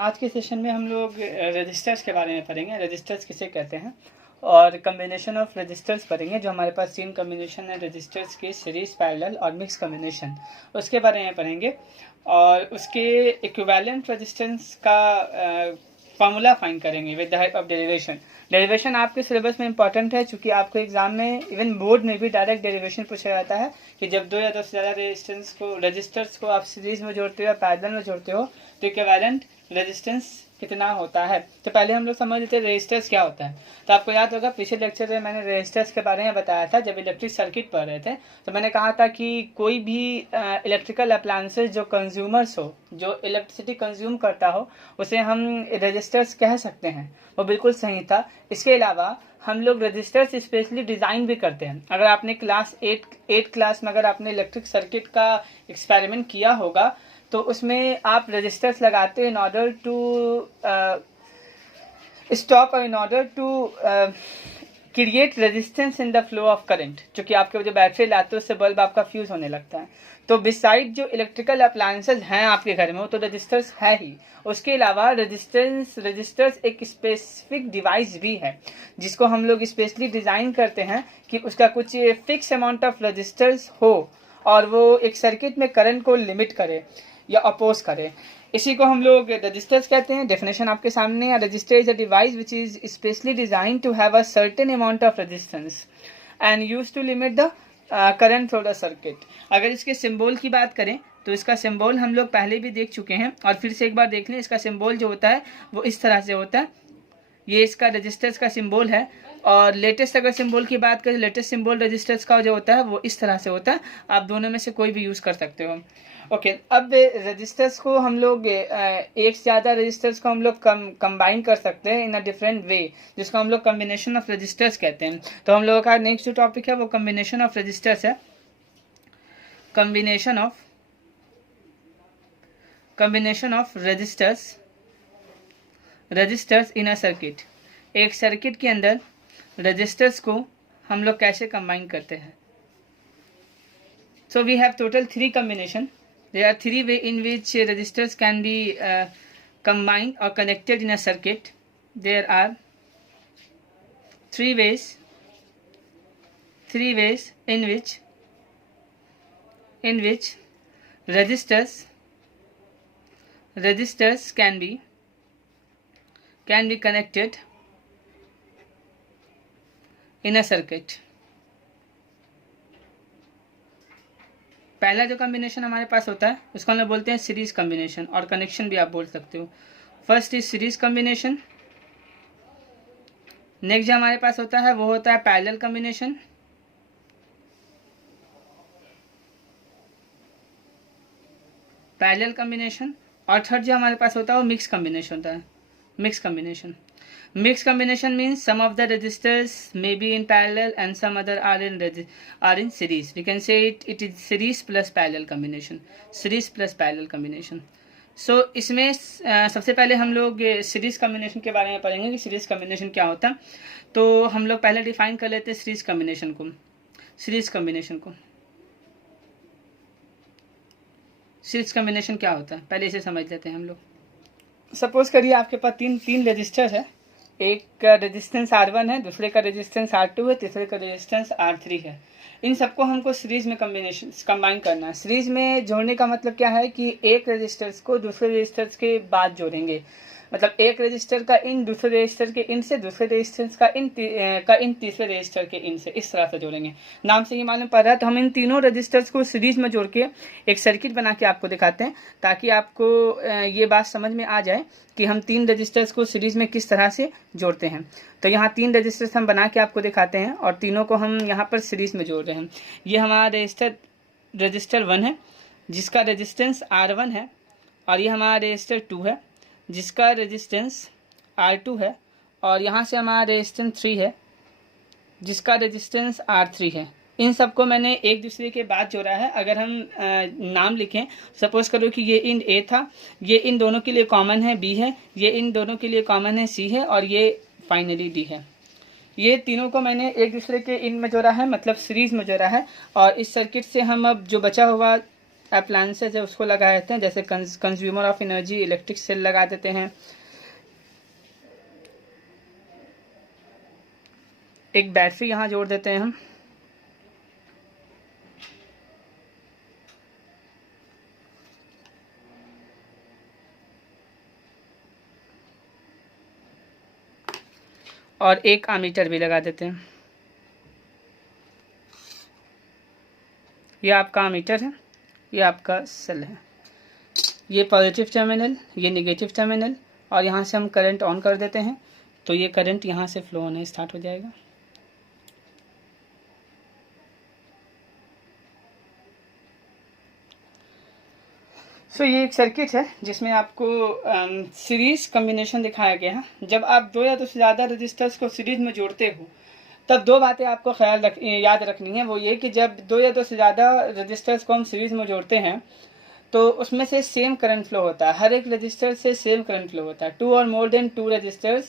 आज के सेशन में हम लोग रजिस्टर्स के बारे में पढ़ेंगे। रजिस्टर्स किसे कहते हैं और कम्बिनेशन ऑफ रजिस्टर्स पढ़ेंगे। जो हमारे पास 3 कम्बिनेशन है रजिस्टर्स के, सीरीज, पैरेलल और मिक्स कम्बिनेशन, उसके बारे में पढ़ेंगे और उसके इक्विवेलेंट रजिस्टेंस का फार्मूला फाइंड करेंगे with the help of derivation. Derivation आपके सिलेबस में इंपॉर्टेंट है, क्योंकि आपको एग्जाम में इवन बोर्ड में भी डायरेक्ट डेरिवेशन पूछा जाता है कि जब 2 या 2 से ज़्यादा रेजिस्टेंस को, रजिस्टर्स को आप सीरीज में जोड़ते हो या पैरेलल में जोड़ते हो तो इक्विवेलेंट रेजिस्टेंस कितना होता है। तो पहले हम लोग समझ लेते हैं रेजिस्टर्स क्या होता है। तो आपको याद होगा पिछले लेक्चर में मैंने रेजिस्टर्स के बारे में बताया था। जब इलेक्ट्रिक सर्किट पढ़ रहे थे तो मैंने कहा था कि कोई भी इलेक्ट्रिकल अप्लायंसेस जो कंज्यूमर्स हो, जो इलेक्ट्रिसिटी कंज्यूम करता हो, उसे हम रजिस्टर्स कह सकते हैं। वो बिल्कुल सही था। इसके अलावा हम लोग रजिस्टर्स स्पेशली डिज़ाइन भी करते हैं। अगर आपने क्लास 8 क्लास में अगर आपने इलेक्ट्रिक सर्किट का एक्सपेरिमेंट किया होगा तो उसमें आप रजिस्टर्स लगाते इन ऑर्डर टू स्टॉप और in order to create resistance in the flow of current. क्योंकि आपके जो बैटरी लाते हैं उससे बल्ब आपका फ्यूज होने लगता है। तो बिसाइड जो इलेक्ट्रिकल अप्लायंसेस हैं आपके घर में वो तो रजिस्टर्स है ही, उसके अलावा रजिस्टर्स एक स्पेसिफिक डिवाइस भी है जिसको हम लोग स्पेशली डिज़ाइन करते हैं कि उसका कुछ फिक्स अमाउंट ऑफ रजिस्टर्स हो और वो एक सर्किट में करंट को लिमिट करे या अपोज करे। इसी को हम लोग रजिस्टर्स कहते हैं। डेफिनेशन आपके सामने है। Resistor is a device which is specially design to have a certain amount of resistance and use to limit the current through the circuit. अगर इसके सिंबल की बात करें तो इसका सिंबल हम लोग पहले भी देख चुके हैं और फिर से एक बार देख लें। इसका सिंबल जो होता है वो इस तरह से होता है। ये इसका रजिस्टर्स का सिंबल है। और लेटेस्ट अगर सिंबल की बात करें, लेटेस्ट सिंबल रजिस्टर्स का जो होता है वो इस तरह से होता है। आप दोनों में से कोई भी यूज़ कर सकते हो। ओके, अब रजिस्टर्स को हम लोग एक से ज़्यादा रजिस्टर्स को हम लोग कंबाइन कर सकते हैं इन अ डिफरेंट वे, जिसको हम लोग कम्बिनेशन ऑफ रजिस्टर्स कहते हैं। तो हम लोगों का नेक्स्ट जो टॉपिक है वो कम्बिनेशन ऑफ रजिस्टर्स है। Combination of resistors in a circuit. एक सर्किट के अंदर रजिस्टर्स को हम लोग कैसे कंबाइन करते हैं। So we have total 3 combination. There are 3 ways in which resistors can be combined or connected in a circuit. There are 3 ways in which resistors can be connected in a circuit. पहला जो combination हमारे पास होता है उसको हम लोग बोलते हैं सीरीज कम्बिनेशन, और कनेक्शन भी आप बोल सकते हो। First is series combination. Next जो हमारे पास होता है वो होता है पैरेलल कम्बिनेशन। और थर्ड जो हमारे पास होता है वो मिक्स कम्बिनेशन होता है। Mixed combination means some of the resistors may be in parallel and some other are in series. We can say it is series plus parallel combination. So इसमें सबसे पहले हम लोग सीरीज कम्बिनेशन के बारे में पढ़ेंगे कि सीरीज कम्बिनेशन क्या होता है। तो हम लोग पहले डिफाइन कर लेते हैं सीरीज कम्बिनेशन को। सीरीज कम्बिनेशन क्या होता है पहले इसे समझ लेते हैं हम लोग। सपोज करिए आपके पास तीन रजिस्टर है। एक का रेजिस्टेंस R1 है, दूसरे का रेजिस्टेंस R2 है, तीसरे का रेजिस्टेंस R3 है। इन सबको हमको सीरीज में कंबाइन करना है। सीरीज में जोड़ने का मतलब क्या है कि एक रजिस्टर्स को दूसरे रजिस्टर्स के बाद जोड़ेंगे। मतलब एक रजिस्टर का इन दूसरे रजिस्टर के इन से, दूसरे रजिस्टर्स का इन तीसरे रजिस्टर के इन से, इस तरह से जोड़ेंगे। नाम से ही मालूम पड़ रहा है। तो हम इन तीनों रजिस्टर्स को सीरीज में जोड़ के एक सर्किट बना के आपको दिखाते हैं, ताकि आपको ये बात समझ में आ जाए कि हम 3 रजिस्टर्स को सीरीज में किस तरह से जोड़ते हैं। तो यहाँ 3 रजिस्टर्स हम बना के आपको दिखाते हैं और तीनों को हम यहाँ पर सीरीज में जोड़ रहे हैं। ये हमारा रजिस्टर 1 है जिसका रेजिस्टेंस R1 है, और ये हमारा रजिस्टर 2 है जिसका रेजिस्टेंस R2 है, और यहाँ से हमारा रेजिस्टेंस 3 है जिसका रेजिस्टेंस R3 है। इन सबको मैंने एक दूसरे के बाद जोड़ा है। अगर हम नाम लिखें, सपोज करो कि ये इन A था, ये इन दोनों के लिए कॉमन है B है, ये इन दोनों के लिए कॉमन है C है, और ये फाइनली D है। ये तीनों को मैंने एक दूसरे के इन में जोड़ा है, मतलब सीरीज में जोड़ा है। और इस सर्किट से हम अब जो बचा हुआ अप्लायंसेज है उसको लगा देते हैं, जैसे consumer of energy electric cell लगा देते हैं, एक बैटरी यहाँ जोड़ देते हैं हम, और एक एमीटर भी लगा देते हैं। ये आपका एमीटर है, ये आपका सेल है, ये पॉजिटिव टर्मिनल, ये नेगेटिव टर्मिनल, और यहाँ से हम करंट ऑन कर देते हैं तो ये करंट यहाँ से फ्लो होने स्टार्ट हो जाएगा। सो ये एक सर्किट है जिसमें आपको सीरीज कॉम्बिनेशन दिखाया गया है। जब आप दो या दो से ज़्यादा रजिस्टर्स को सीरीज में जोड़ते हो तब दो बातें आपको याद रखनी है। वो ये कि जब दो या दो से ज़्यादा रजिस्टर्स को हम सीरीज में जोड़ते हैं तो उसमें से सेम करंट फ्लो होता है, हर एक रजिस्टर से सेम करंट फ्लो होता है। 2 और more than 2 resistors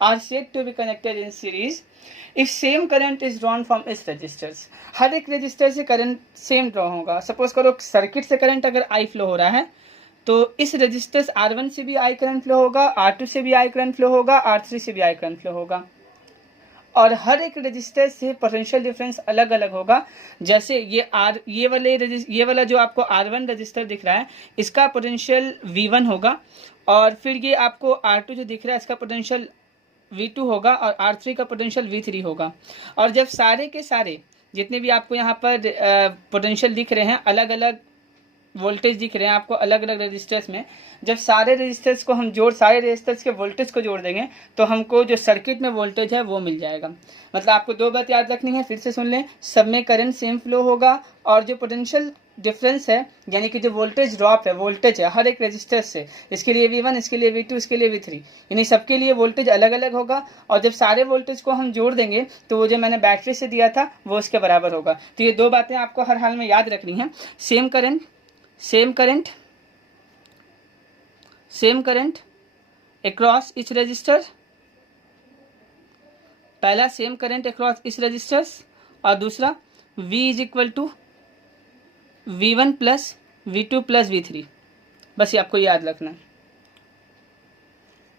are said to be connected in series if same current is drawn from इस रजिस्टर्स। हर एक रजिस्टर से करंट सेम ड्रॉ होगा। सपोज करो सर्किट से करंट अगर आई फ्लो हो रहा है तो इस रजिस्टर्स R1 से भी आई करंट फ्लो होगा, R2 से भी आई करंट फ्लो होगा, R3 से भी आई करंट फ्लो होगा, और हर एक रजिस्टर से पोटेंशियल डिफरेंस अलग अलग होगा। जैसे ये वाला जो आपको R1 रजिस्टर दिख रहा है इसका पोटेंशियल V1 होगा, और फिर ये आपको R2 जो दिख रहा है इसका पोटेंशियल V2 होगा, और R3 का पोटेंशियल V3 होगा। और जब सारे के सारे जितने भी आपको यहाँ पर पोटेंशियल दिख रहे हैं, अलग अलग वोल्टेज दिख रहे हैं आपको अलग अलग रजिस्टर्स में, जब सारे रजिस्टर्स को हम सारे रजिस्टर्स के वोल्टेज को जोड़ देंगे तो हमको जो सर्किट में वोल्टेज है वो मिल जाएगा। मतलब आपको दो बात याद रखनी है, फिर से सुन लें। सब में करंट सेम फ्लो होगा, और जो पोटेंशियल डिफरेंस है यानी कि जो वोल्टेज ड्रॉप है, वोल्टेज है हर एक रजिस्टर से, इसके लिए V1, इसके लिए V2, इसके लिए V3, यानी सबके लिए वोल्टेज अलग अलग होगा। और जब सारे वोल्टेज को हम जोड़ देंगे तो वो जो मैंने बैटरी से दिया था वो उसके बराबर होगा। तो ये दो बातें आपको हर हाल में याद रखनी है। Same current across each resistor, पहला सेम करंट अक्रॉस इस रजिस्टर्स, और दूसरा V is equal to V1 plus V2 plus V3। बस ये आपको याद रखना है।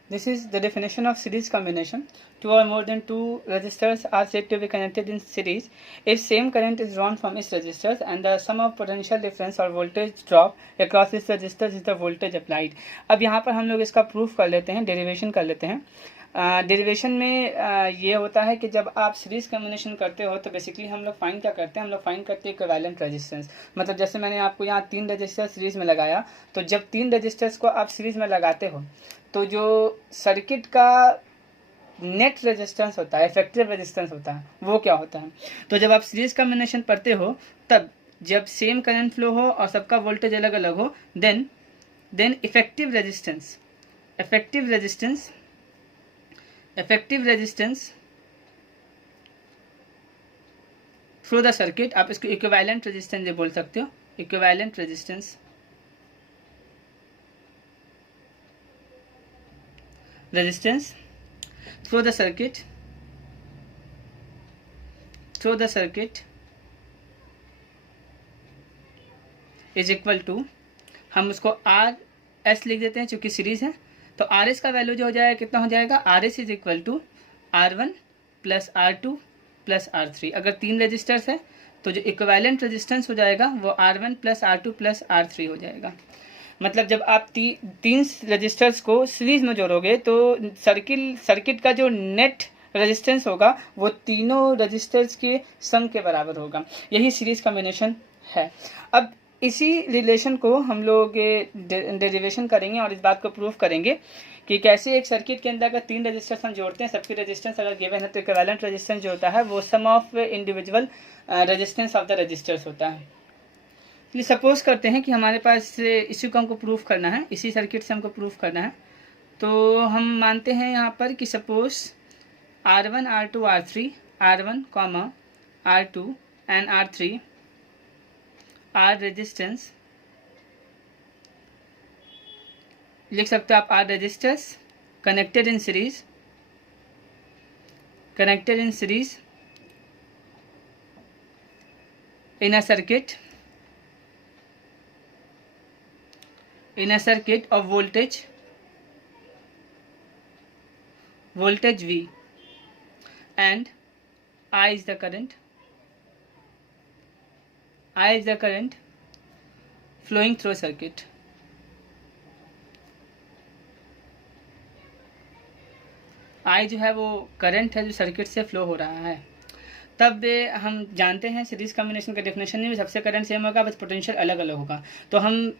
This is the definition of series combination. 2 or more than 2 resistors are said to be connected in series if same current is drawn from its resistors and the sum of potential difference or voltage drop across its resistors is the voltage applied. अब यहाँ पर हम लोग इसका proof कर लेते हैं, derivation कर लेते हैं। डेरिवेशन में ये होता है कि जब आप सीरीज कम्बिनेशन करते हो तो बेसिकली हम लोग फाइंड क्या करते हैं, हम लोग फाइंड करते हैं इक्विवेलेंट रेजिस्टेंस। मतलब जैसे मैंने आपको यहाँ 3 रजिस्टर सीरीज में लगाया, तो जब 3 रजिस्टर्स को आप सीरीज में लगाते हो तो जो सर्किट का नेट रेजिस्टेंस होता है, इफेक्टिव रेजिस्टेंस होता है, वो क्या होता है। तो जब आप सीरीज कॉम्बिनेशन पढ़ते हो तब जब सेम करंट फ्लो हो और सबका वोल्टेज अलग अलग हो, then effective resistance through the circuit, आप इसको इक्विवेलेंट रेजिस्टेंस बोल सकते हो। Equivalent resistance through the circuit is equal to, हम उसको RS लिख देते हैं चूंकि सीरीज है। तो RS का वैल्यू जो हो जाएगा कितना हो जाएगा, RS is equal to R1 plus R2 plus R3। अगर 3 रजिस्टर्स है तो जो इक्विवेलेंट रेजिस्टेंस हो जाएगा वो R1 plus R2 plus R3 हो जाएगा। मतलब जब आप 3 रजिस्टर्स को सीरीज में जोड़ोगे तो सर्किट का जो नेट रेजिस्टेंस होगा वो तीनों रजिस्टर्स के सम के बराबर होगा। यही सीरीज कॉम्बिनेशन है। अब इसी रिलेशन को हम लोग डेरिवेशन करेंगे और इस बात को प्रूफ करेंगे कि कैसे एक सर्किट के अंदर अगर 3 रजिस्टर्स हम जोड़ते हैं, सबकी रेजिस्टेंस अगर गिवन है तो इक्विवेलेंट रेजिस्टेंस जो होता है वो sum of individual resistance of the resistors होता है। चलिए सपोज करते हैं कि हमारे पास इसी को हमको प्रूफ करना है, इसी सर्किट से हमको प्रूफ करना है। तो हम मानते हैं यहाँ पर कि suppose R1, R2, R3, R1, R2 and R3 are resistance, लिख सकते हो आप are resistors connected in series in a circuit in a circuit of voltage V, and I is the current flowing through circuit. I जो है वो current है जो circuit से फ्लो हो रहा है। तब हम जानते हैं सीरीज कॉम्बिनेशन का डेफिनेशन में सबसे करंट सेम होगा, बस पोटेंशियल अलग अलग होगा। तो हम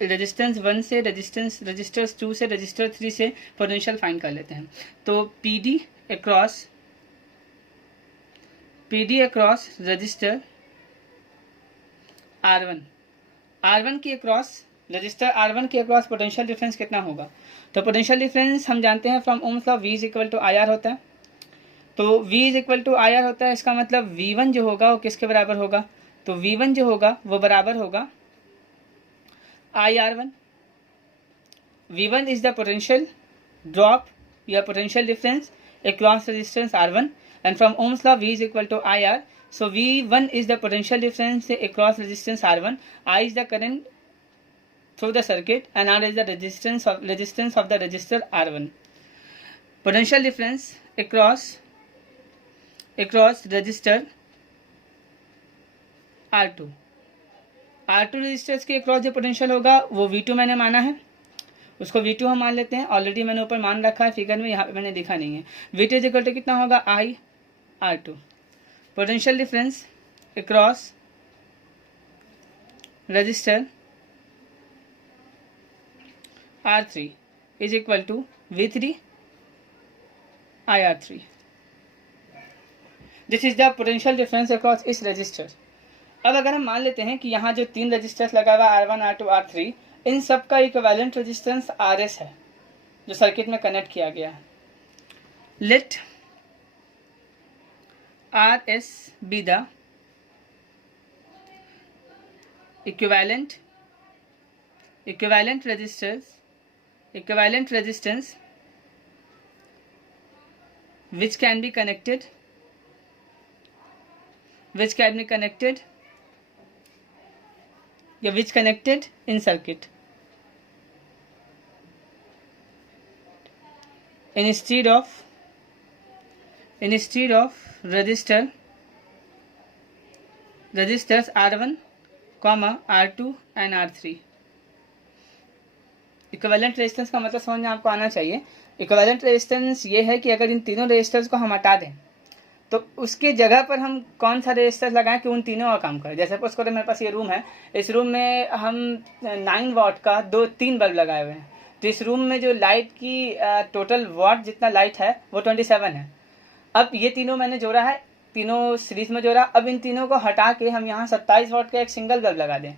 रेजिस्टेंस 1 से रजिस्टर 2 से रजिस्टर 3 से पोटेंशियल फाइंड कर लेते हैं। तो P D across register R1 के अक्रॉस रजिस्टर R1 के अक्रॉस पोटेंशियल डिफरेंस कितना होगा? तो पोटेंशियल डिफरेंस हम जानते हैं from Ohm's law, V is equal to IR होता है। तो V is equal to IR होता है, इसका मतलब V1 जो होगा वो किसके बराबर होगा? तो V1 जो होगा वो बराबर होगा IR1। V1 is the potential drop या potential difference across resistance R1, and from Ohm's law V is equal to IR. So V1 is the potential difference across resistance R1, I is the current through the circuit, and R is the resistance of the resistor R1. Potential difference across resistor R2 resistors के across जो potential होगा वो V2 मैंने माना है, उसको V2 हम मान लेते हैं। ऑलरेडी मैंने ऊपर मान रखा है फिगर में, यहाँ पे मैंने दिखा नहीं है। V2 इज इक्वल टू कितना होगा? IR2। Potential difference across resistor R3 is equal to V3 IR3। This is the potential difference across इस रजिस्टर। अब अगर हम मान लेते हैं कि यहाँ जो 3 रजिस्टर्स लगा हुआ R1 R2 R3, इन सब का इक्विवेलेंट रेजिस्टेंस RS है जो सर्किट में कनेक्ट किया गया है। Let RS be the equivalent resistance which can be connected which connected in circuit instead of resistors R1, R2 and R3। Equivalent resistance का मतलब समझ में आपको आना चाहिए। इक्विवेलेंट रेजिस्टेंस ये है कि अगर इन तीनों रेजिस्टर्स को हम हटा दें तो उसके जगह पर हम कौन सा रेजिस्टर लगाएं कि उन तीनों का काम करे। जैसे सपोज करो मेरे पास ये रूम है, इस रूम में हम 9 वाट का 3 बल्ब लगाए हुए हैं। तो इस रूम में जो लाइट की टोटल वाट जितना लाइट है वो 27 है। अब ये तीनों मैंने जोड़ा है, तीनों सीरीज में जोड़ा। अब इन तीनों को हटा के हम यहाँ 27 वाट का एक सिंगल बल्ब लगा दें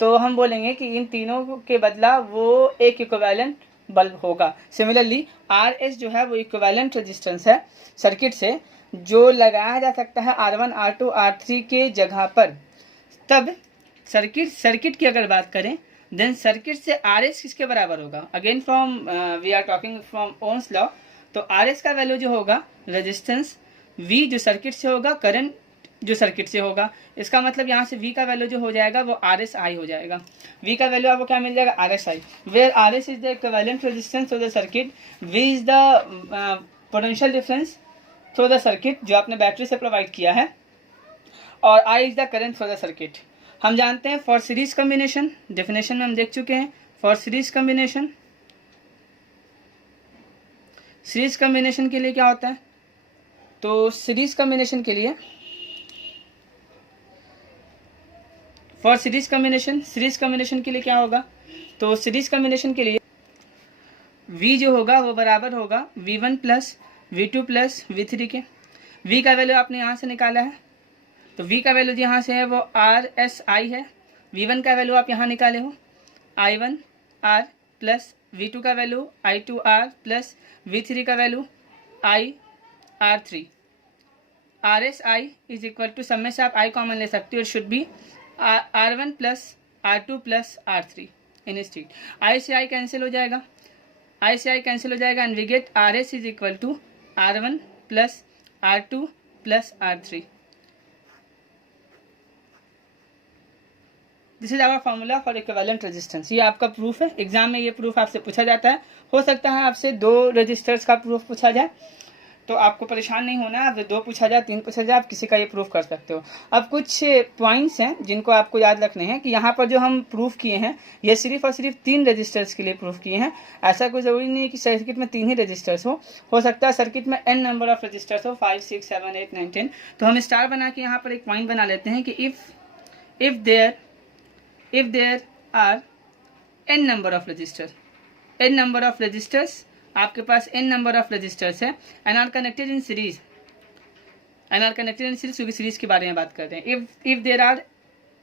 तो हम बोलेंगे कि इन तीनों के बदला वो एक इक्विवेलेंट बल्ब होगा। सिमिलरली RS जो है वो इक्विवेलेंट रेजिस्टेंस है सर्किट से जो लगाया जा सकता है R1 R2 R3 के जगह पर। तब सर्किट की अगर बात करें देन सर्किट से RS किसके बराबर होगा? Again from we are talking from Ohm's law. तो RS का वैल्यू जो होगा रेजिस्टेंस V जो सर्किट से होगा, करंट जो सर्किट से होगा। इसका मतलब यहाँ से V का वैल्यू जो हो जाएगा वो RSI हो जाएगा। V का वैल्यू आपको क्या मिल जाएगा? RSI, where RS is the equivalent resistance of the circuit, V is the potential difference through the circuit जो आपने बैटरी से प्रोवाइड किया है, और I is the current through the circuit. हम जानते हैं फॉर सीरीज कॉम्बिनेशन, डेफिनेशन में हम देख चुके हैं। फॉर सीरीज कॉम्बिनेशन के लिए क्या होता है? तो सीरीज कॉम्बिनेशन के लिए फॉर सीरीज कॉम्बिनेशन के लिए क्या होगा? तो सीरीज कॉम्बिनेशन के लिए V जो होगा वो बराबर होगा V1 plus V2 plus V3 के। V का वैल्यू आपने यहाँ से निकाला है, तो V का वैल्यू यहाँ से है वो RSI है। V1 का वैल्यू आप यहाँ निकाले हो I1R प्लस V2 का वैल्यू I2R प्लस V3 का value IR3। RSI is equal to, सब में से आप I कॉमन ले सकते हो, it should be R1 plus R2 plus R3 in state. I से I कैंसिल हो जाएगा, and we get RS is equal to R1 plus R2 plus R3। This is our formula for equivalent resistance. ये आपका proof है, exam में ये proof आपसे पूछा जाता है। हो सकता है आपसे 2 रजिस्टर्स का प्रूफ पूछा जाए, तो आपको परेशान नहीं होना, अब 2 पूछा जाए 3 पूछा जाए, आप किसी का ये प्रूफ कर सकते हो। अब कुछ पॉइंट्स हैं जिनको आपको याद रखने हैं कि यहाँ पर जो हम प्रूफ किए हैं ये सिर्फ और सिर्फ 3 रजिस्टर्स के लिए प्रूफ किए हैं। ऐसा कोई ज़रूरी नहीं है कि सर्किट में 3 ही रजिस्टर्स हो सकता है सर्किट में n नंबर ऑफ रजिस्टर्स हो, 5 6 7 8 9 10। तो हम स्टार बना के यहाँ पर एक पॉइंट बना लेते हैं कि if there are n number of resistors, आपके पास n नंबर ऑफ रजिस्टर्स है and are connected in series, क्योंकि सीरीज के बारे में बात कर रहे हैं। If there are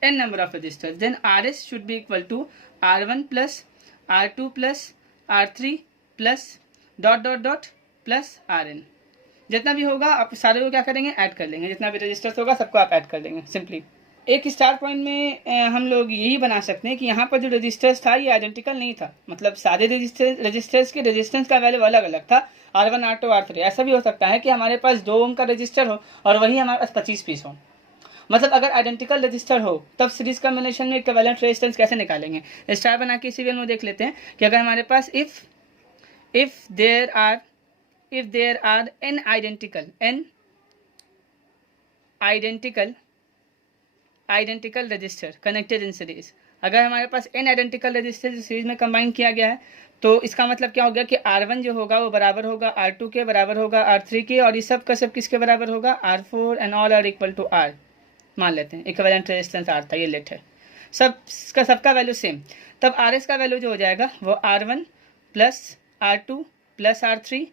n number of resistors then RS should be equal to R1 plus R2 plus R3 plus dot plus RN। जितना भी होगा आप सारे को क्या करेंगे, ऐड कर लेंगे। जितना भी रजिस्टर्स होगा सबको आप ऐड कर लेंगे सिंपली। एक स्टार पॉइंट में हम लोग यही बना सकते हैं कि यहाँ पर जो रजिस्टर्स था ये आइडेंटिकल नहीं था, मतलब सारे रजिस्टर्स के रेजिस्टेंस का वैल्यू अलग अलग था, R1 R2 R3। ऐसा भी हो सकता है कि हमारे पास 2 ओम का रजिस्टर हो और वही हमारे पास 25 पीस हो। मतलब अगर आइडेंटिकल रजिस्टर हो तब सीरीज कॉम्बिनेशन में इक्विवेलेंट रेजिस्टेंस कैसे निकालेंगे, स्टार बना के इसी वे में देख लेते हैं कि अगर हमारे पास if there are n identical resistor connected in series, अगर हमारे पास n आइडेंटिकल रजिस्टर सीरीज में कंबाइन किया गया है तो इसका मतलब क्या हो गया कि R1 जो होगा वो बराबर होगा R2 के, बराबर होगा R3 के, और ये सब का सब किसके बराबर होगा, R4 and all are equal to R मान लेते हैं। इक्विवेलेंट रेजिस्टेंस R था, ये लेट है, सबका वैल्यू सेम। तब RS का वैल्यू जो हो जाएगा वो R1 plus R2 plus R3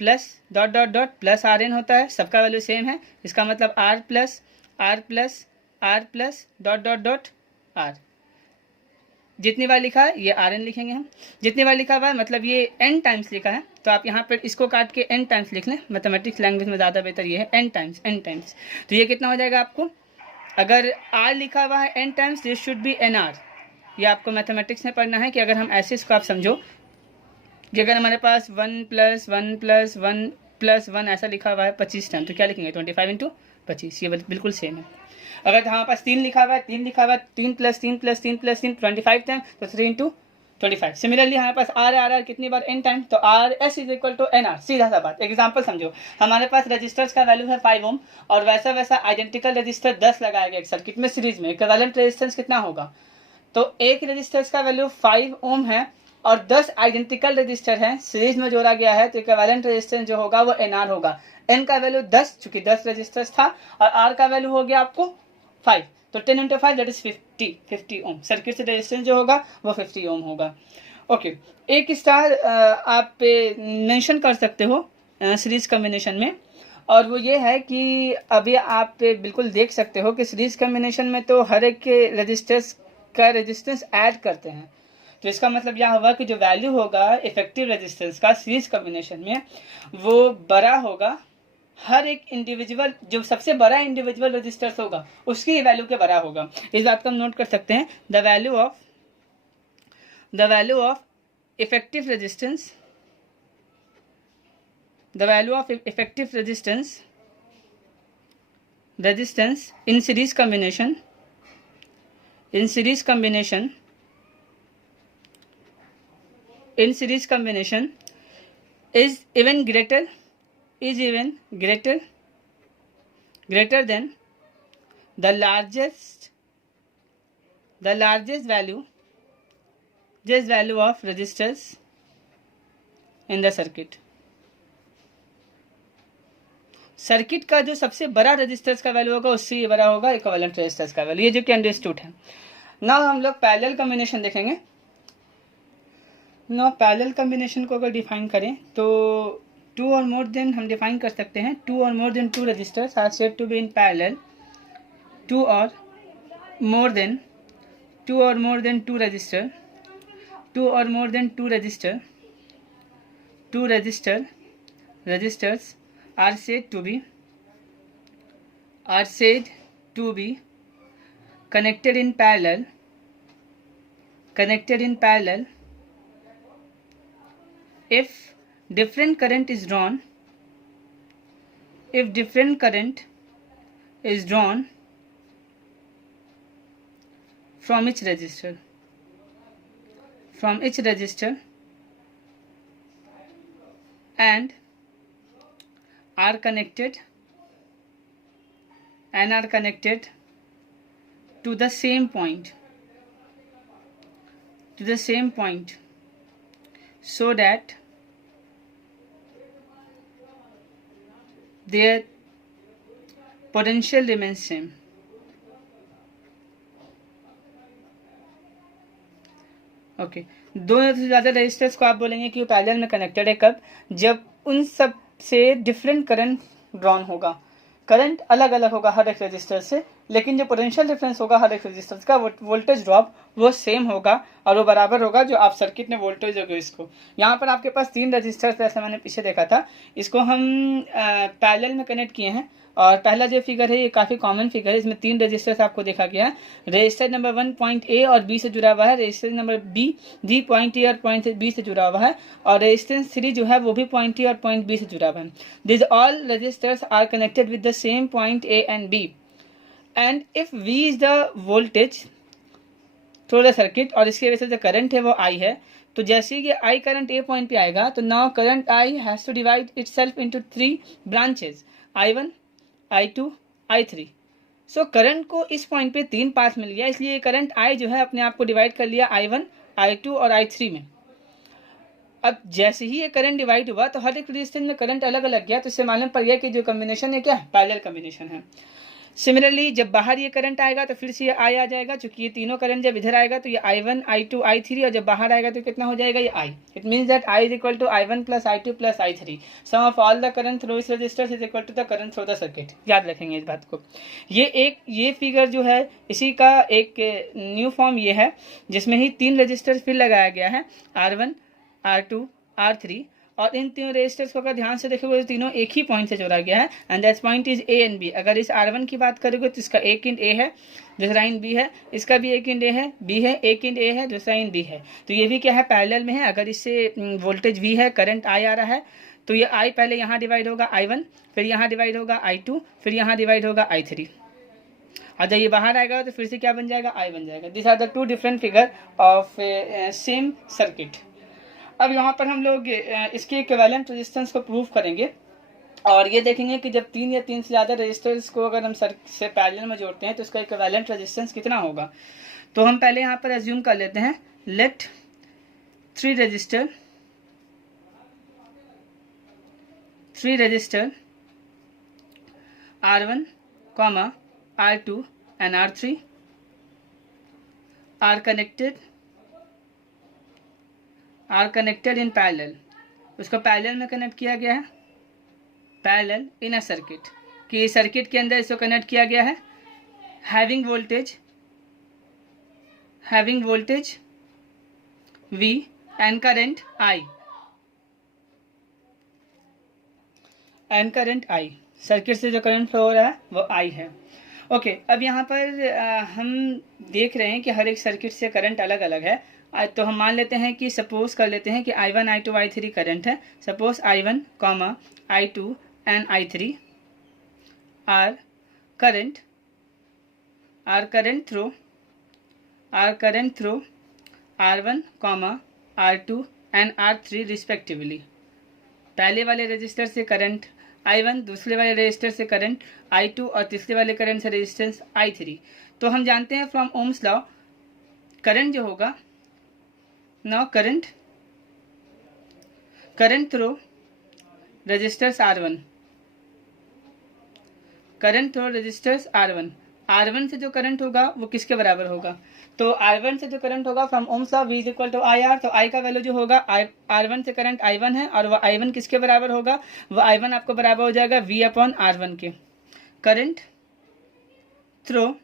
plus dot plus RN होता है, सबका वैल्यू सेम है। इसका मतलब R प्लस डॉट R। जितनी बार लिखा है ये RN लिखेंगे हम, जितनी बार लिखा हुआ है मतलब ये n टाइम्स लिखा है तो आप यहाँ पर इसको काट के n टाइम्स लिख लें। मैथमेटिक्स लैंग्वेज में ज़्यादा बेहतर ये है n टाइम्स। तो ये कितना हो जाएगा आपको, अगर R लिखा हुआ है n times this should be NR। ये आपको मैथमेटिक्स में पढ़ना है कि अगर हम ऐसे इसको आप समझो कि अगर हमारे पास 1 + 1 + 1 + 1 ऐसा लिखा हुआ है 25 टाइम, तो क्या लिखेंगे 25 × 25। ये बिल्कुल सेम है। अगर हमारे पास 3 लिखा हुआ है 3 + 3 + 3 + 3 + 3 25 टाइम, तो 3 × 25। सिमिलरली हमारे पास R कितनी बार n टाइम, तो RS = NR। सीधा सा बात, एग्जांपल समझो, हमारे पास रजिस्टर्स का वैल्यू है 5 ओम और वैसा आइडेंटिकल रजिस्टर 10 लगाया गया एक सर्किट में सीरीज में, इक्विवेलेंट रेजिस्टेंस कितना होगा, तो एक रजिस्टर्स का वैल्यू 5 ओम है और 10 आइडेंटिकल रजिस्टर हैं सीरीज में जोड़ा गया है, तो इक्विवेलेंट रेजिस्टेंस जो होगा वो NR होगा। n का वैल्यू 10, चूंकि 10 रजिस्टर्स था, और R का वैल्यू हो गया आपको 5, तो 10 × 5 दैट इज 50 ओम। सर्किट से रेजिस्टेंस जो होगा वो 50 ओम होगा। ओके, एक स्टार आप मेंशन कर सकते हो सीरीज कॉम्बिनेशन में, और वो ये है कि अभी आप बिल्कुल देख सकते हो कि सीरीज कॉम्बिनेशन में तो हर एक के रजिस्टर्स का रेजिस्टेंस ऐड करते हैं। तो इसका मतलब यह हुआ कि जो वैल्यू होगा इफेक्टिव रेजिस्टेंस का सीरीज कॉम्बिनेशन में वो बड़ा होगा, हर एक इंडिविजुअल जो सबसे बड़ा इंडिविजुअल रजिस्टर्स होगा उसकी वैल्यू के बड़ा होगा। इस बात को हम नोट कर सकते हैं। The value of effective resistance in series combination is even greater than the largest value of resistors in the circuit। Circuit का जो सबसे बड़ा रेजिस्टेंस का वैल्यू होगा उससे ये बड़ा होगा इक्विवेलेंट रेजिस्टेंस का वैल्यू। ये जो कि अंडरस्टूड है। नाउ हम लोग पैरेलल कॉम्बिनेशन देखेंगे। नाउ पैरेलल कॉम्बिनेशन को अगर डिफाइन करें तो 2 और मोर देन हम डिफाइन कर सकते हैं। 2 और more than 2 resistors are said to be in parallel. 2 और मोर देन 2 रजिस्टर 2 और more than 2 resistors are said to be connected in parallel if different current is drawn from each resistor and are connected to the same point so that their potential remains same. Okay, दो से ज़्यादा resistors को आप बोलेंगे कि वो parallel में connected है कब? जब उन सब से डिफरेंट करंट ड्रॉन होगा, करंट अलग अलग होगा हर एक रजिस्टर से, लेकिन जो पोटेंशियल डिफरेंस होगा हर एक रजिस्टर का, वोल्टेज ड्रॉप वो सेम होगा और वो बराबर होगा जो आप सर्किट में वोल्टेज होगा इसको। यहाँ पर आपके पास 3 रजिस्टर्स जैसे मैंने पीछे देखा था, इसको हम पैरेलल में कनेक्ट किए हैं। और पहला जो फिगर है ये काफ़ी कॉमन फिगर है, इसमें 3 रजिस्टर्स आपको देखा गया है। रजिस्टर नंबर 1 पॉइंट ए और बी से जुड़ा हुआ है, resistor number B point A और पॉइंट बी से जुड़ा हुआ है, और रेजिस्टेंस 3 जो है वो भी पॉइंट ए और पॉइंट बी से जुड़ा हुआ है। This all resistors are connected with the same point A and B, and if V is the voltage through the circuit, और इसकी वजह से जो करंट है वो आई है, तो जैसे ही आई करंट ए पॉइंट पे आएगा तो now current I has to divide itself into 3 branches, I1, I2, I3। So current को इस पॉइंट पे 3 पार्ट मिल गया, इसलिए करंट आई जो है अपने आप को डिवाइड कर लिया I1, I2 और I3 में। अब जैसे ही ये करंट डिवाइड हुआ तो हर एक रेजिस्टेंस में करंट अलग अलग गया, तो इससे मालूम पड़ गया कि जो कॉम्बिनेशन है क्या है, पैरेलल कॉम्बिनेशन है। सिमिलरली जब बाहर ये करंट आएगा तो फिर से ये आई आ जाएगा, क्योंकि ये तीनों करंट जब इधर आएगा तो ये I1, I2, I3, और जब बाहर आएगा तो कितना हो जाएगा, ये I. It means that I is equal to I1 plus I2 plus I3, sum of all the current through इस resistor is equal to the current through the circuit. याद रखेंगे इस बात को। ये फिगर जो है इसी का एक न्यू फॉर्म ये है, जिसमें ही 3 रजिस्टर फिर लगाया गया है, R1, R2, R3, और इन तीनों रेजिस्टर्स को अगर ध्यान से देखोगे तो तीनों एक ही पॉइंट से जोड़ा गया है, and that point is A and B. अगर इस R1 की बात करोगे तो इसका एक इंड ए है, दूसरा इंड बी है, इसका भी एक इंड ए है, बी है, एक इंड ए है, दूसरा इंड बी है, तो ये भी क्या है, पैरेलल में है। अगर इससे वोल्टेज वी है, करंट आई आ रहा है, तो ये आई पहले यहाँ डिवाइड होगा I1, फिर यहाँ डिवाइड होगा I2, फिर यहाँ डिवाइड होगा I3, और जब ये बाहर आएगा तो फिर से क्या बन जाएगा, आई बन जाएगा। This are the 2 different figure of same circuit. अब यहाँ पर हम लोग इसके इक्विवेलेंट रेजिस्टेंस को प्रूव करेंगे, और ये देखेंगे कि जब 3 या 3 से ज़्यादा रेजिस्टर्स को अगर हम सर्किट से पैरेलल में जोड़ते हैं तो इसका इक्विवेलेंट रेजिस्टेंस कितना होगा। तो हम पहले यहाँ पर एज्यूम कर लेते हैं, let 3 resistor R1, R2 and R3 are connected in parallel। उसको पैरेलल में कनेक्ट किया गया है, पैरेलल इन अ सर्किट, कि सर्किट के अंदर इसको कनेक्ट किया गया है, having voltage V and current I, circuit से जो करंट फ्लो हो रहा है वो I है। ओके, अब यहाँ पर हम देख रहे हैं कि हर एक सर्किट से करंट अलग अलग है, तो हम मान लेते हैं कि सपोज कर लेते हैं कि I1, I2, I3 करंट है। Suppose I1, I2 and I3 are current through R1, R2 and R3 respectively. पहले वाले रजिस्टर से करंट I1, दूसरे वाले रजिस्टर से करंट I2 और तीसरे वाले करंट से रेजिस्टेंस I3। तो हम जानते हैं फ्रॉम ओम्स लॉ, करंट जो होगा, now current through registers R1 से जो करंट होगा वो किसके बराबर होगा, तो R1 से जो करंट होगा from Ohm's law V is equal to IR, तो I का वैल्यू जो होगा R1 से करंट I1 है, और वो I1 किसके बराबर होगा, वो I1 आपको बराबर हो जाएगा V अपॉन R1 के। करंट थ्रू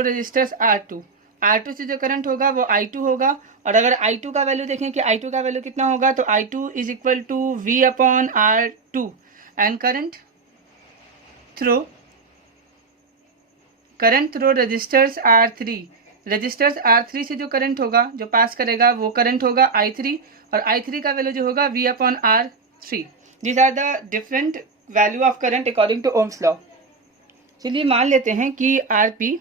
रजिस्टर्स R2 से जो करंट होगा वो I2 होगा, और अगर I2 का वैल्यू देखें कि I2 का वैल्यू कितना होगा, तो I2 is equal to V upon R2, and current through resistors R3 से जो करंट होगा, जो पास करेगा वो करंट होगा I3, और I3 का वैल्यू जो होगा V upon R3। This are the different value of current according to Ohm's law. चलिए मान लेते हैं कि आरपी,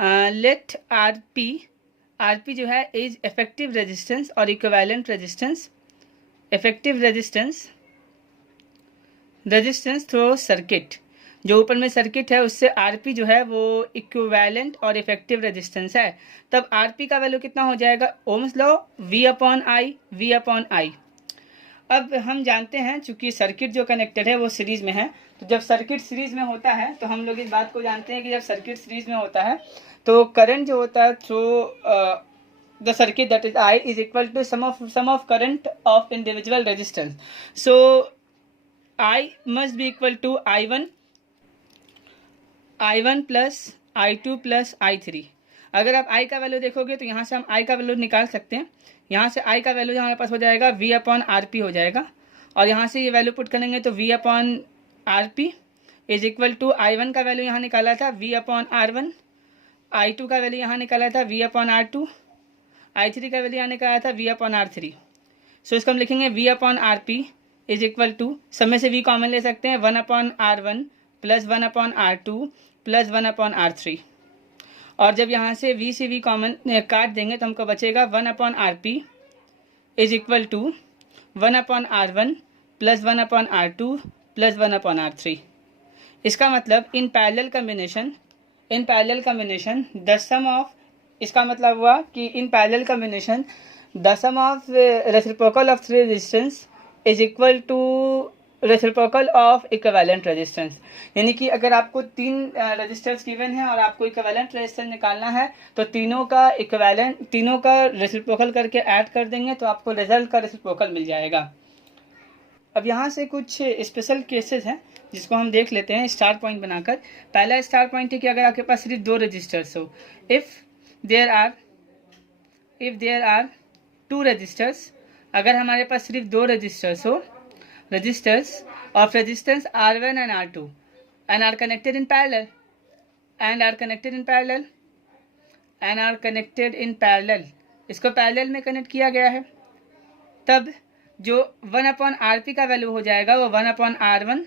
लेट आरपी जो है इज इफेक्टिव रेजिस्टेंस और equivalent resistance, effective resistance through circuit, जो ऊपर में सर्किट है उससे आरपी जो है वो इक्विवेलेंट और इफेक्टिव रेजिस्टेंस है। तब आरपी का वैल्यू कितना हो जाएगा, ohms law V upon I. अब हम जानते हैं चूंकि सर्किट जो कनेक्टेड है वो सीरीज में है, तो जब सर्किट सीरीज में होता है तो हम लोग इस बात को जानते हैं कि जब सर्किट सीरीज में होता है तो करंट जो होता है through the circuit that is I is equal to sum of current of individual resistance. So I must be equal to I1 plus I2 plus I3। अगर आप I का वैल्यू देखोगे तो यहाँ से हम I का वैल्यू निकाल सकते हैं। यहाँ से I का वैल्यू हमारे पास हो जाएगा V अपॉन RP हो जाएगा, और यहाँ से ये वैल्यू पुट करेंगे तो V upon RP is equal to I1 का वैल्यू यहाँ निकाला था V अपॉन R1, I2 का वैल्यू यहाँ निकाला था V अपॉन R2, I3 का वैल्यू यहाँ निकाला था V अपॉन R3। सो इसको हम लिखेंगे V upon RP is equal to, सब में से V कॉमन ले सकते हैं, 1 upon R1 plus 1 upon R2 plus 1 upon R3, और जब यहाँ से V से V कॉमन काट देंगे तो हमको बचेगा 1 upon RP is equal to 1 upon R1 plus 1 upon R2 plus 1 upon R3। इसका मतलब in parallel combination the sum of, इसका मतलब हुआ कि in parallel combination the sum of reciprocal of three resistance is equal to reciprocal of equivalent resistance. यानी कि अगर आपको तीन रेजिस्टेंस गिवन है और आपको इक्विवेलेंट रेजिस्टेंस निकालना है तो तीनों का रेसिप्रोकल करके ऐड कर देंगे तो आपको रिजल्ट का रेसिप्रोकल मिल जाएगा। अब यहाँ से कुछ स्पेशल केसेस हैं जिसको हम देख लेते हैं स्टार पॉइंट बनाकर। पहला स्टार पॉइंट है कि अगर आपके पास सिर्फ दो रजिस्टर्स हो, if there are two resistors, अगर हमारे पास सिर्फ दो रजिस्टर्स हो, resistors of resistance R1 and R2 and are connected in parallel इसको पैरेलल में कनेक्ट किया गया है, तब जो 1 अपॉन RP का वैल्यू हो जाएगा वो 1 upon R1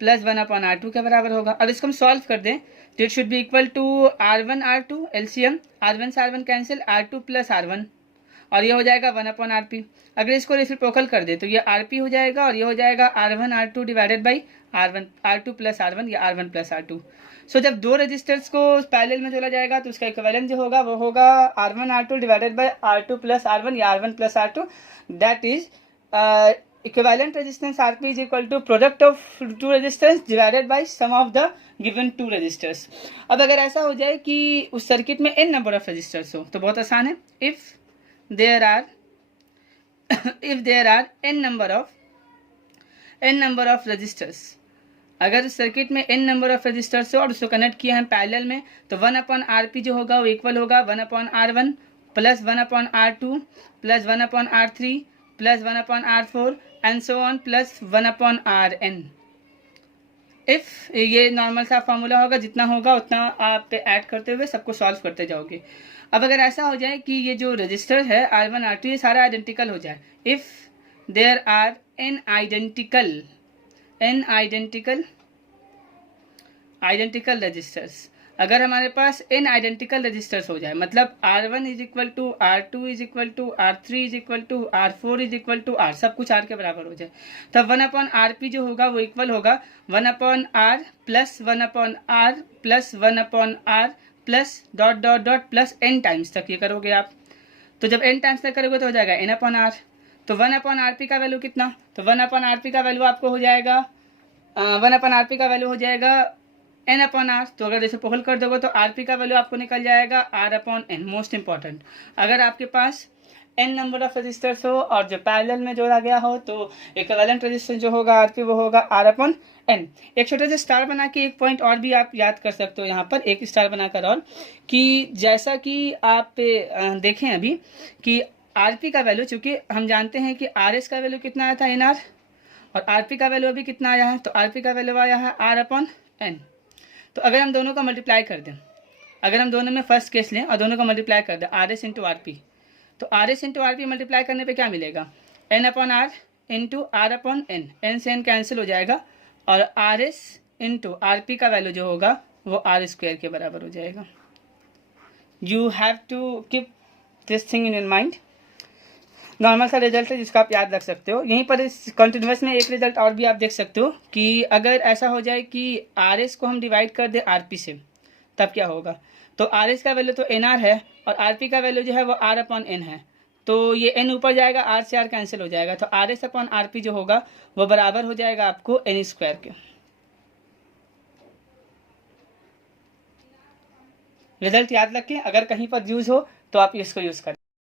plus 1 upon R2 के बराबर होगा। और इसको हम सॉल्व कर दें तो it should be equal to R1 R2 LCM, R1 से R1 cancel, R2 plus R1, और ये हो जाएगा 1 अपॉन RP। अगर इसको रेसिप्रोकल कर दे तो ये RP हो जाएगा और ये हो जाएगा R1 R2 divided by R2 plus R1 या R1 प्लस R2। सो जब दो रजिस्टर्स को पैरेलल में जोड़ा जाएगा तो उसका इक्विवेलेंट जो होगा वो होगा R1 R2 divided by R2 plus R1 या R1 plus R2, that is equivalent resistance RP is equal to product of two resistance divided by sum of the given two resistors. अब अगर ऐसा हो जाए कि उस सर्किट में n number of registers हो तो बहुत आसान है, if there are n number of resistors, अगर सर्किट में n नंबर ऑफ रजिस्टर्स हो और उसको कनेक्ट किया है पैरेलल में तो 1 अपॉन RP जो होगा वो इक्वल होगा 1 upon R1 plus 1 upon R2 plus 1 upon R3 plus 1 upon R4 and so on plus 1 upon RN। If ये नॉर्मल सा फॉर्मूला होगा, जितना होगा उतना आप ऐड करते हुए सबको सॉल्व करते जाओगे। अब अगर ऐसा हो जाए कि ये जो रजिस्टर है R1 R2 ये सारा आइडेंटिकल हो जाए, if there are n identical resistors, अगर हमारे पास n आइडेंटिकल रजिस्टर्स हो जाए, मतलब R1 is equal to R2 is equal to R3 is equal to R4 is equal to R, सब कुछ R के बराबर हो जाए, तब 1 अपॉन RP जो होगा वो इक्वल होगा 1 upon R plus 1 upon R plus 1 upon R plus dot dot dot plus n times तक ये करोगे आप, तो जब n टाइम्स तक करोगे तो हो जाएगा n अपॉन R। तो 1 अपॉन RP का वैल्यू कितना, तो 1 अपॉन RP का वैल्यू आपको हो जाएगा 1 अपॉन RP का वैल्यू हो जाएगा n अपॉन R। तो अगर इसे पोल कर दोगे तो RP का वैल्यू आपको निकल जाएगा R upon n। Most important, अगर आपके पास n नंबर ऑफ रजिस्टर्स हो और जो पैरेलल में जोड़ा गया हो तो इक्विवेलेंट रेजिस्टेंस जो होगा RP वो होगा R अपॉन n। एक छोटे से स्टार बना के एक पॉइंट और भी आप याद कर सकते हो यहाँ पर, एक स्टार बनाकर, और कि जैसा कि आप देखें अभी कि RP का वैल्यू, चूंकि हम जानते हैं कि RS का वैल्यू कितना आया था NR और RP का वैल्यू अभी कितना आया है, तो RP का वैल्यू आया है R अपॉन n। तो अगर हम दोनों का मल्टीप्लाई कर दें, अगर हम दोनों में फर्स्ट केस लें और दोनों का मल्टीप्लाई कर दें RS इंटू RP, तो RS इंटू RP मल्टीप्लाई करने पे क्या मिलेगा, n upon R into R upon n, n से n कैंसिल हो जाएगा और RS इंटू RP का वैल्यू जो होगा वो आर स्क्वायर के बराबर हो जाएगा। You have to keep this thing in your mind. Normal सा रिजल्ट है जिसको आप याद रख सकते हो। यहीं पर इस कंटिन्यूस में एक रिजल्ट और भी आप देख सकते हो कि अगर ऐसा हो जाए कि आर एस को हम डिवाइड कर दे आर पी से, तब क्या होगा। तो आर एस का वैल्यू तो एन आर है और आर पी का वैल्यू जो है वो आर अपॉन एन है। तो ये एन ऊपर जाएगा, आर से आर कैंसिल हो जाएगा, तो R S upon R P जो होगा वो बराबर हो जाएगा आपको एन स्क्वायर के। रिजल्ट याद रखें, अगर कहीं पर यूज हो तो आप इसको यूज करें।